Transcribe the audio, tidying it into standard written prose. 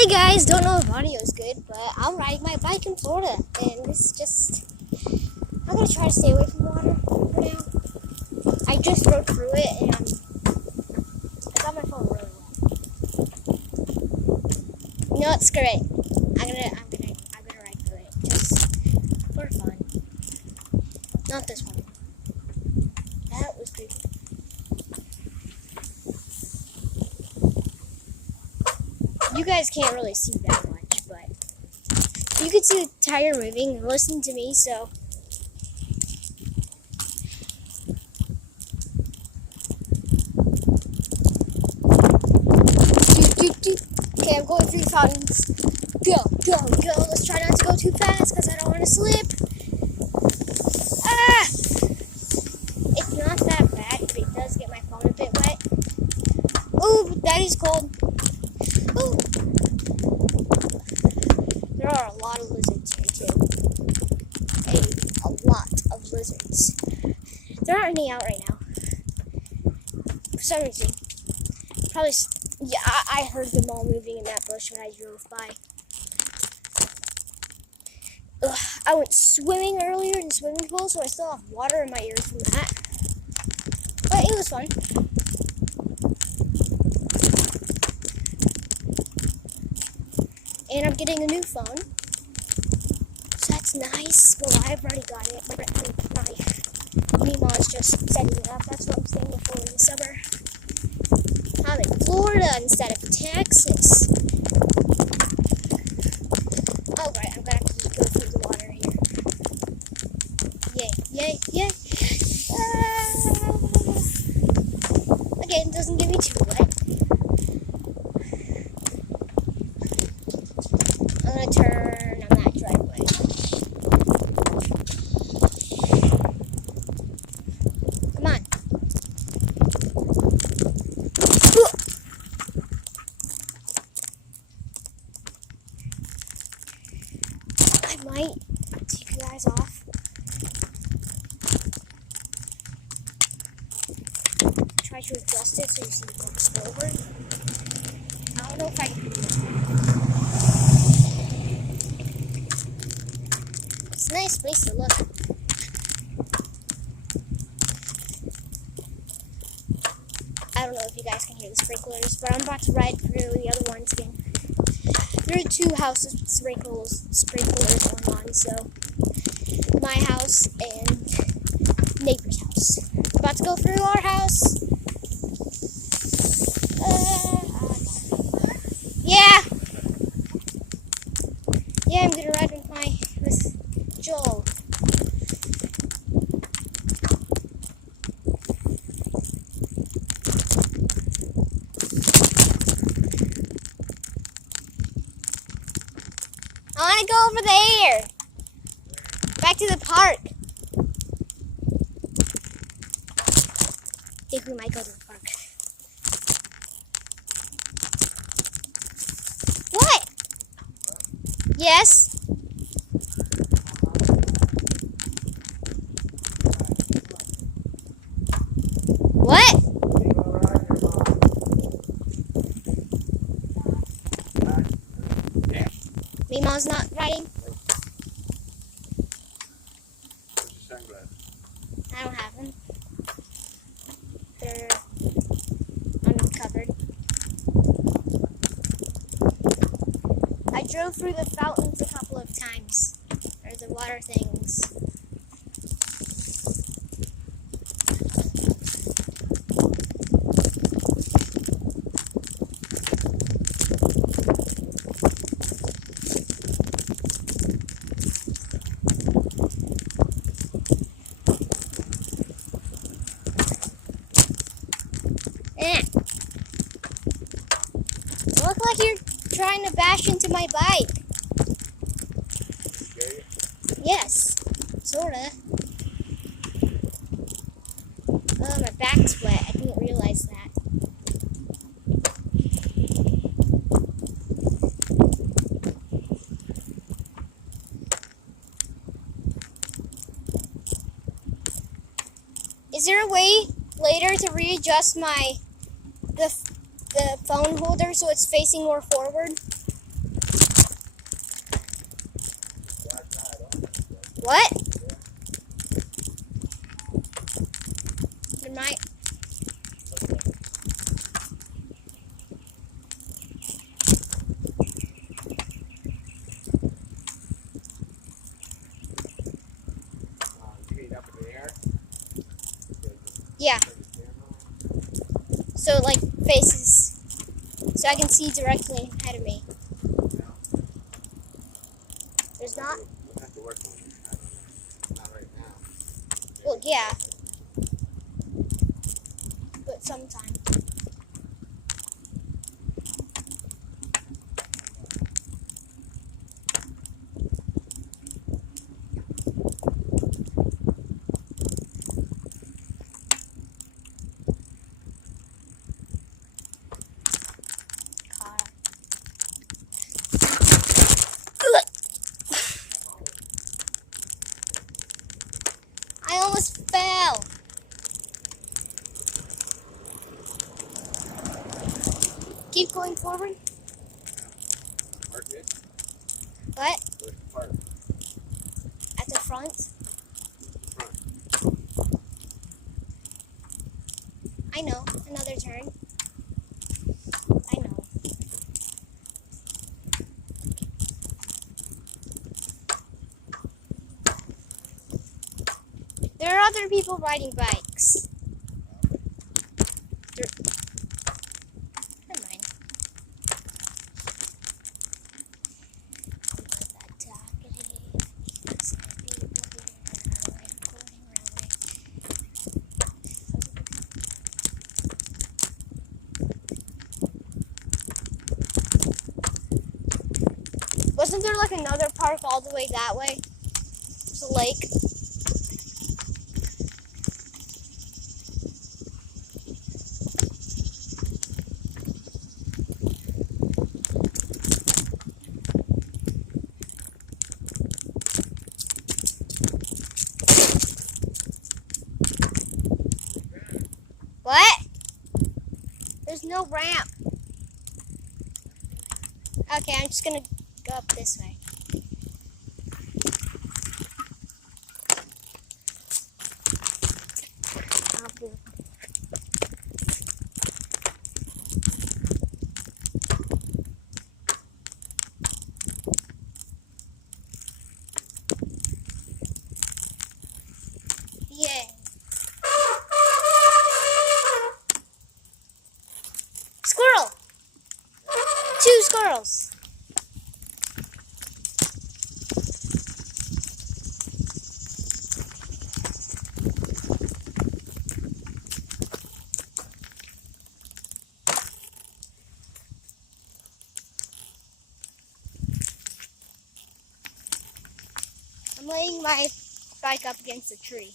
Hey guys, don't know if audio is good, but I'm riding my bike in Florida, and this is just, I'm going to try to stay away from water for now. I just rode through it, and I got my phone really wet. No, it's great. I'm gonna ride through it, just for fun. Not this one. That was creepy. You guys can't really see that much, but you can see the tire moving and listen to me, so. Okay, I'm going through the fountains. Go, go, go. Let's try not to go too fast because I don't want to slip. Ah! It's not that bad, but it does get my phone a bit wet. Ooh, that is cold. Ooh. There are a lot of lizards here, too. A lot of lizards. There aren't any out right now. For some reason. Probably, yeah, I heard them all moving in that bush when I drove by. Ugh, I went swimming earlier in the swimming pool, so I still have water in my ears from that. But it was fun. And I'm getting a new phone. So that's nice. Well, I've already got it. My Mima is just setting it up. That's what I'm staying for in the summer. I'm in Florida instead of Texas. Alright, I'm gonna have to go through the water here. Yay, yay, yay. Again, it doesn't get me too wet. I'm gonna turn on that driveway. Come on. I might take you guys off. Try to adjust it so you see it looks forward. I don't know if I can do it. It's a nice place to look. I don't know if you guys can hear the sprinklers, but I'm about to ride through the other ones again. There are two houses with sprinklers going on, so my house and neighbor's house. About to go through our house. Yeah. Yeah, I'm gonna ride with Joel. I want to go over there. Back to the park. I think we might go to the park. What? Yes? What? Mima's not riding? I don't have them. They're uncovered. I drove through the fountains a couple of times. Or the water things. You look like you're trying to bash into my bike. Okay. Yes, sorta. Oh, my back's wet. I didn't realize that. Is there a way later to readjust the phone holder so it's facing more forward? What? There might. You mean up in the air? Yeah. So it, like, faces, so I can see directly ahead of me. There's not? We'll have to work on it. I don't know. Not right now. Well, yeah. But sometime. I almost fell. Keep going forward. Park it. What? Where's the park? At the front. Front. I know. Another turn. I know. There are other people riding bikes. Never mind. Wasn't there like another park all the way that way? There's a lake. What? There's no ramp. Okay, I'm just gonna go up this way. Yay. Squirrel! 2 squirrels. I'm laying my bike up against a tree.